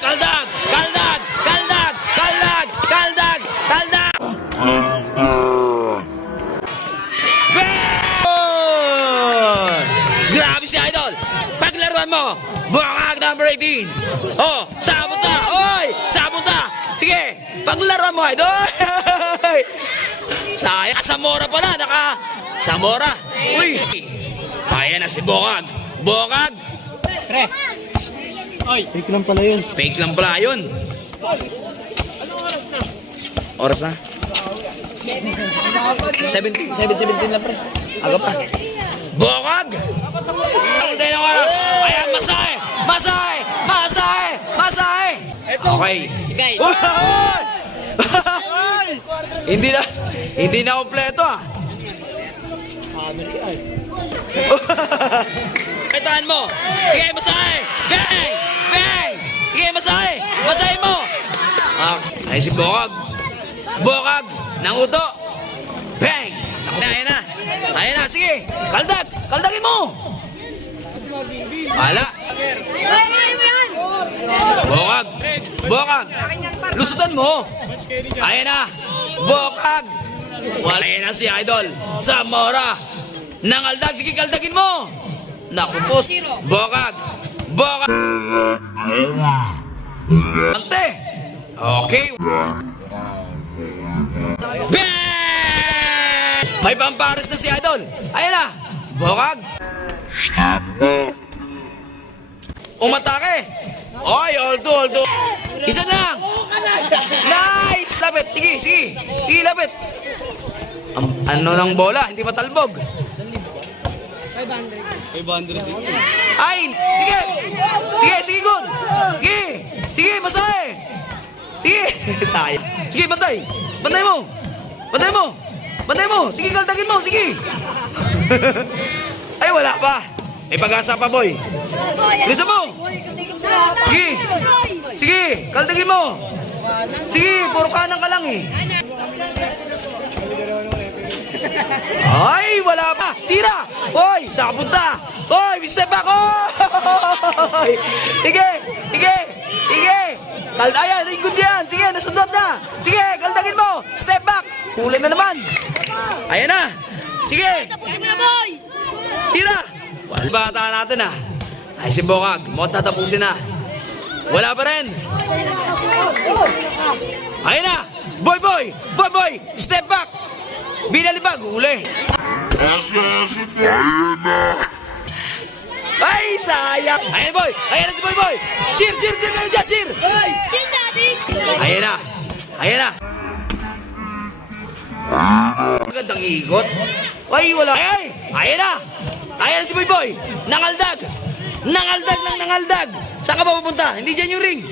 Kaldag! Kaldag! Kaldag! Kaldag! Kaldag! Kaldag! Goal! Grabe si Idol! Paglaruan mo! Bukag number 18! Oh! Sabot na! Oy! Sabot na! Sige! Paglaruan mo, Idol! Sayang! Samora pala! Samora! Uy! Kaya na si Bukag! Bukag! Pre! Oy! Fake lang pala yun. Fake lang pala yun. Oras na? 7:17 lang, pre. Aga pa. Bukag! Ang tayo ng oras. Ayan, masahe! Masahe! Masahe! Masahe! Okay. Hindi na kompleto, ah. Kaitaan mo. Sige, masahe! Bang! Bang! Sige, masahe! Masahe mo! Ay, si Bukag. Bukag! Nanguto! Bang! Ayan na! Ayan na! Sige! Kaldag! Kaldagin mo! Wala! Bukag! Bukag! Lusutan mo! Ayan na! Bukag! Wala! Ayan na si Idol! Zamora! Nangaldag! Sige, kaldagin mo! Naku po! Bukag! Bukag! Ante! Okay! Bang! May pampares na si Idol! Ayan na! Bukag! Umatake! Oy! All two! Isa na lang! Nice! Lapit! Sige! Sige! Sige, lapit! Ano ng bola? Hindi matalbog! 500 din. Ay! Sige! Sige! Sige, good! Sige! Sige, masahe! Sige! Tayo! Sige, bantay! Bantay mo! Bantay mo! Bantay mo! Sige, kaldagin mo! Sige! Ay, wala pa! May pag-asa pa, boy! Bilisan mo! Sige! Sige! Kaldagin mo! Sige! Puro kanan ka lang eh! Ay, wala pa. Tira. Hoy, sabot na. Hoy, step back. Hoy. Sige. Sige. Sige. Ayan, good yan. Sige, nasundot na. Sige, kaldagin mo. Step back. Kulay na naman. Ayan na. Sige. Tira. Walbata natin ah. Ay, si Bukag. Mukhang tatapusin na. Wala pa rin. Ayan na. Boy. Step back. Binalibag, uli. Ay, sayang. Ayan, boy. Ayan na si boy. Cheer kayo dyan, cheer. Cheer, daddy. Ayan na. Magandang ikot. Ay, wala. Ayan na si boy. Nangaldag. Saan ka ba pupunta? Hindi dyan yung ring.